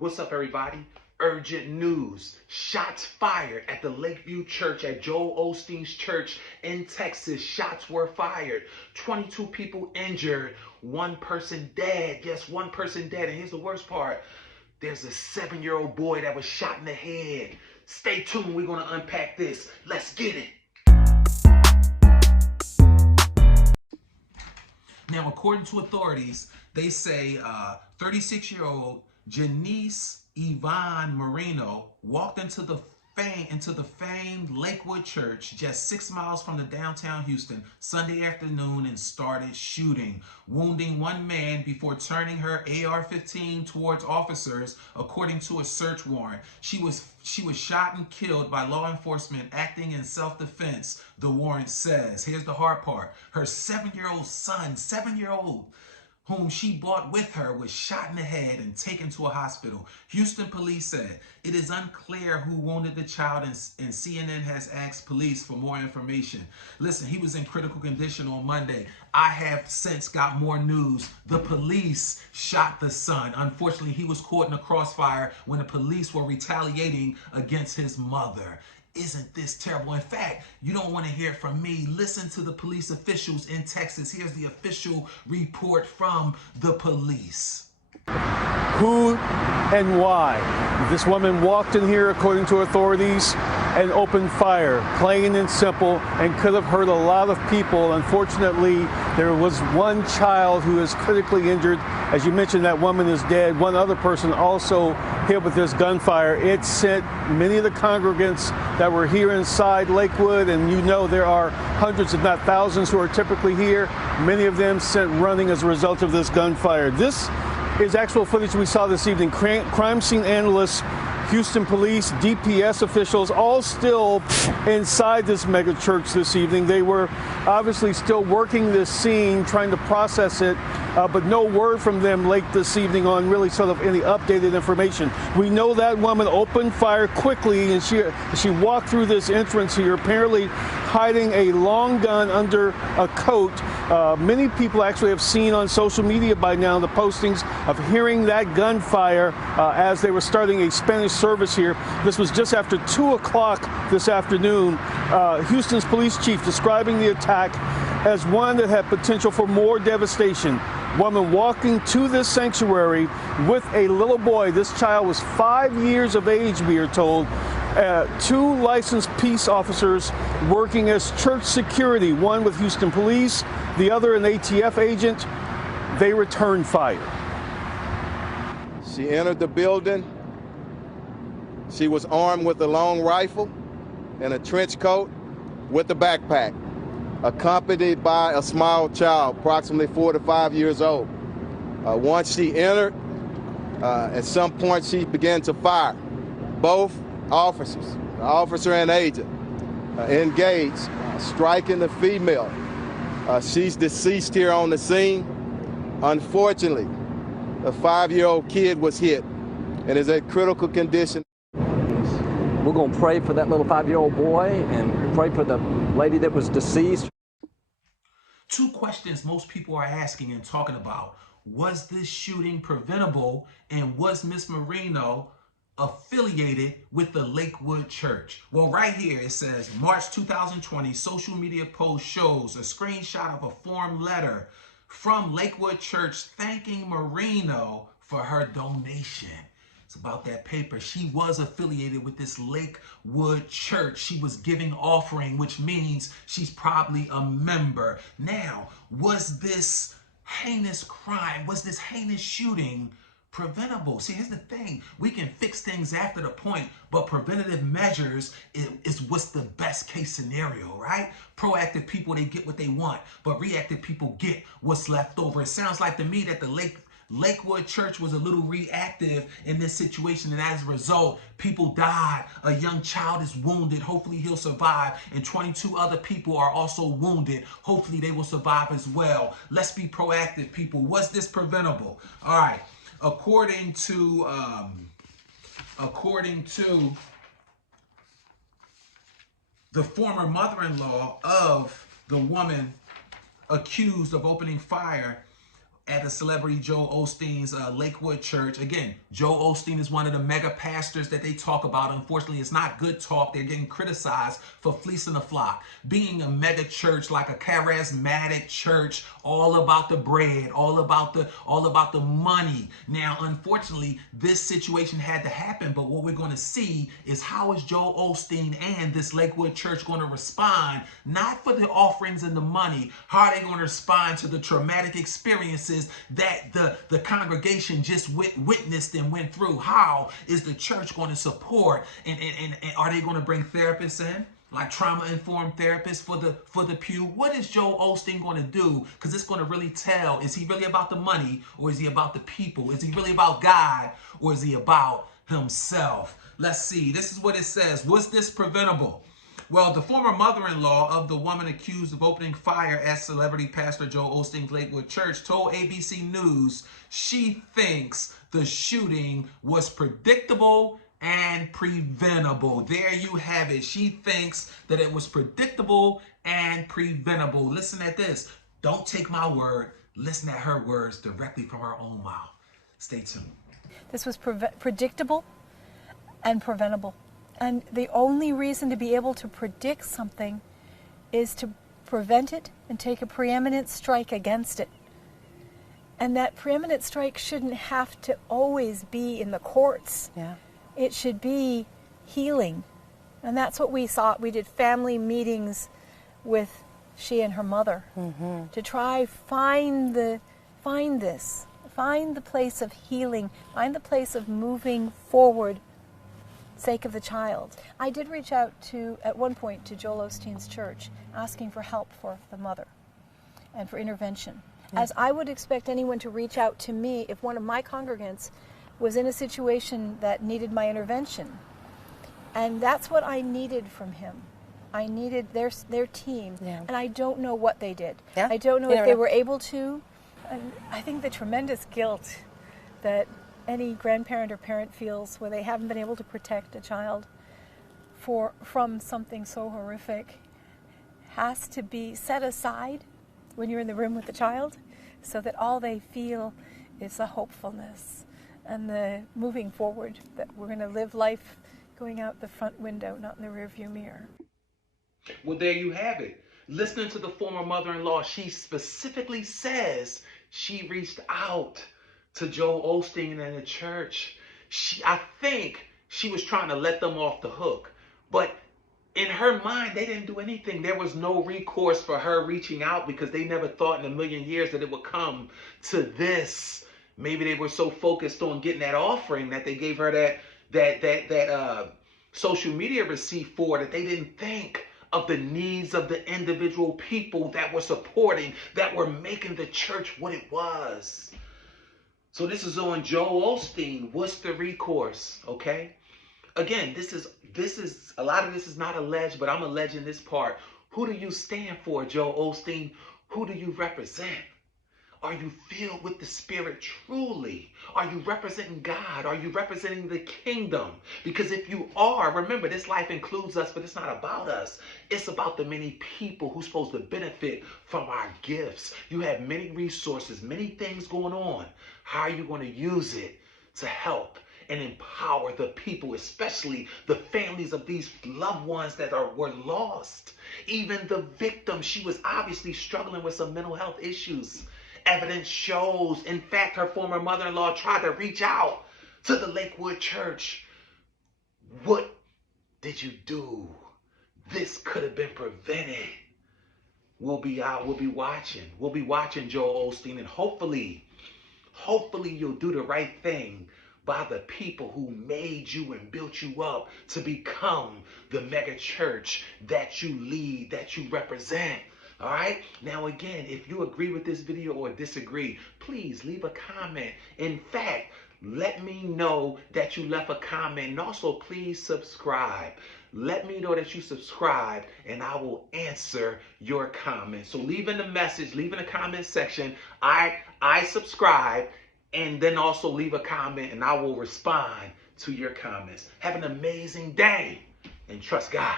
What's up, everybody? Urgent news. Shots fired at the Lakewood Church at Joel Olsteens Church in Texas. Shots were fired. 22 people injured. One person dead. Yes, one person dead. And here's the worst part. There's a 7-year-old boy that was shot in the head. Stay tuned. We're going to unpack this. Let's get it. Now, according to authorities, they say 36-year-old Janice Yvonne Marino walked into the famed Lakewood Church just 6 miles from the downtown Houston Sunday afternoon and started shooting, wounding one man before turning her AR-15 towards officers, according to a search warrant. She was shot and killed by law enforcement acting in self-defense, the warrant says. Here's the hard part. Her 7-year-old son, 7-year-old, whom she brought with her, was shot in the head and taken to a hospital. Houston police said it is unclear who wounded the child, and CNN has asked police for more information. Listen, he was in critical condition on Monday. I have since got more news. The police shot the son. Unfortunately, he was caught in the crossfire when the police were retaliating against his mother. Isn't this terrible? In fact, you don't want to hear it from me. Listen to the police officials in Texas. Here's the official report from the police. Who and why? This woman walked in here, according to authorities, and opened fire, plain and simple, and could have hurt a lot of people. Unfortunately, there was one child who is critically injured. As you mentioned, that woman is dead. One other person also hit with this gunfire. It sent many of the congregants that were here inside Lakewood, and you know there are hundreds, if not thousands, who are typically here. Many of them sent running as a result of this gunfire. This is actual footage we saw this evening. Crime scene analysts, Houston police, DPS officials, all still inside this mega church this evening. They were obviously still working this scene, trying to process it, but no word from them late this evening on really sort of any updated information. We know that woman opened fire quickly, and she walked through this entrance here, apparently hiding a long gun under a coat. Many people actually have seen on social media by now the postings of hearing that gunfire as they were starting a Spanish service here. This was just after 2 o'clock this afternoon. Houston's police chief describing the attack as one that had potential for more devastation. Woman walking to this sanctuary with a little boy. This child was 5 years of age, we are told. 2 licensed peace officers working as church security, one with Houston police, the other an ATF agent. They returned fire. She entered the building. She was armed with a long rifle and a trench coat with a backpack, accompanied by a small child, approximately 4 to 5 years old. Once she entered, at some point she began to fire. Both officers, the officer and agent, engaged, striking the female. She's deceased here on the scene. Unfortunately, the 5-year-old kid was hit and is in critical condition. We're going to pray for that little 5-year-old boy and pray for the lady that was deceased. 2 questions most people are asking and talking about. Was this shooting preventable, and was Miss Marino affiliated with the Lakewood Church? Well, right here it says March 2020 social media post shows a screenshot of a form letter from Lakewood Church thanking Marino for her donation. It's about that paper. She was affiliated with this Lakewood Church. She was giving offering, which means she's probably a member. Now, was this heinous crime, was this heinous shooting preventable? See, here's the thing. We can fix things after the point, but preventative measures is what's the best case scenario, right? Proactive people, they get what they want, but reactive people get what's left over. It sounds like to me that the Lakewood Church was a little reactive in this situation, and as a result, people died. A young child is wounded. Hopefully he'll survive, and 22 other people are also wounded. Hopefully they will survive as well. Let's be proactive, people. Was this preventable? All right. According to the former mother-in-law of the woman accused of opening fire at the celebrity Joel Osteen's Lakewood Church. Again, Joel Osteen is one of the mega pastors that they talk about. Unfortunately, it's not good talk. They're getting criticized for fleecing the flock. Being a mega church, like a charismatic church, all about the bread, all about the money. Now, unfortunately, this situation had to happen, but what we're going to see is how is Joel Osteen and this Lakewood Church going to respond, not for the offerings and the money, how are they going to respond to the traumatic experiences that the congregation just witnessed and went through. How is the church going to support, and are they going to bring therapists in, like trauma-informed therapists for the pew? What is Joel Osteen going to do? Because it's going to really tell, is he really about the money, or is he about the people? Is he really about God, or is he about himself? Let's see. This is what it says. Was this preventable? Well, the former mother-in-law of the woman accused of opening fire at celebrity pastor Joel Osteen's Lakewood Church told ABC News she thinks the shooting was predictable and preventable. There you have it. She thinks that it was predictable and preventable. Listen at this. Don't take my word. Listen at her words directly from her own mouth. Stay tuned. This was predictable and preventable. And the only reason to be able to predict something is to prevent it and take a preeminent strike against it. And that preeminent strike shouldn't have to always be in the courts. Yeah. It should be healing. And that's what we saw. We did family meetings with she and her mother to try find the place of healing, find the place of moving forward sake of the child. I did reach out at one point to Joel Osteen's church asking for help for the mother and for intervention. As I would expect anyone to reach out to me if one of my congregants was in a situation that needed my intervention. And that's what I needed from him. I needed their team. Yeah. And I don't know what they did. Yeah. I don't know if they were able to. And I think the tremendous guilt that any grandparent or parent feels when they haven't been able to protect a child from something so horrific has to be set aside when you're in the room with the child, so that all they feel is the hopefulness and the moving forward, that we're going to live life going out the front window, not in the rearview mirror. Well, there you have it. Listening to the former mother-in-law, she specifically says she reached out to Joel Osteen and the church. I think she was trying to let them off the hook. But in her mind, they didn't do anything. There was no recourse for her reaching out because they never thought in a million years that it would come to this. Maybe they were so focused on getting that offering that they gave her that social media receipt for, that they didn't think of the needs of the individual people that were supporting, that were making the church what it was. So this is on Joel Osteen. What's the recourse? Okay. Again, this is a lot of this is not alleged, but I'm alleging this part. Who do you stand for, Joel Osteen? Who do you represent? Are you filled with the Spirit truly? Are you representing God? Are you representing the kingdom? Because if you are, remember, this life includes us, but it's not about us. It's about the many people who's supposed to benefit from our gifts. You have many resources, many things going on. How are you going to use it to help and empower the people, especially the families of these loved ones that were lost? Even the victim, she was obviously struggling with some mental health issues. Evidence shows, in fact, her former mother-in-law tried to reach out to the Lakewood Church. What did you do? This could have been prevented. We'll be watching. We'll be watching Joel Osteen, and hopefully you'll do the right thing by the people who made you and built you up to become the mega church that you lead, that you represent. All right. Now, again, if you agree with this video or disagree, please leave a comment. In fact, let me know that you left a comment, and also please subscribe. Let me know that you subscribed, and I will answer your comments. So leave in the message, leave in the comment section, I subscribe, and then also leave a comment, and I will respond to your comments. Have an amazing day, and trust God.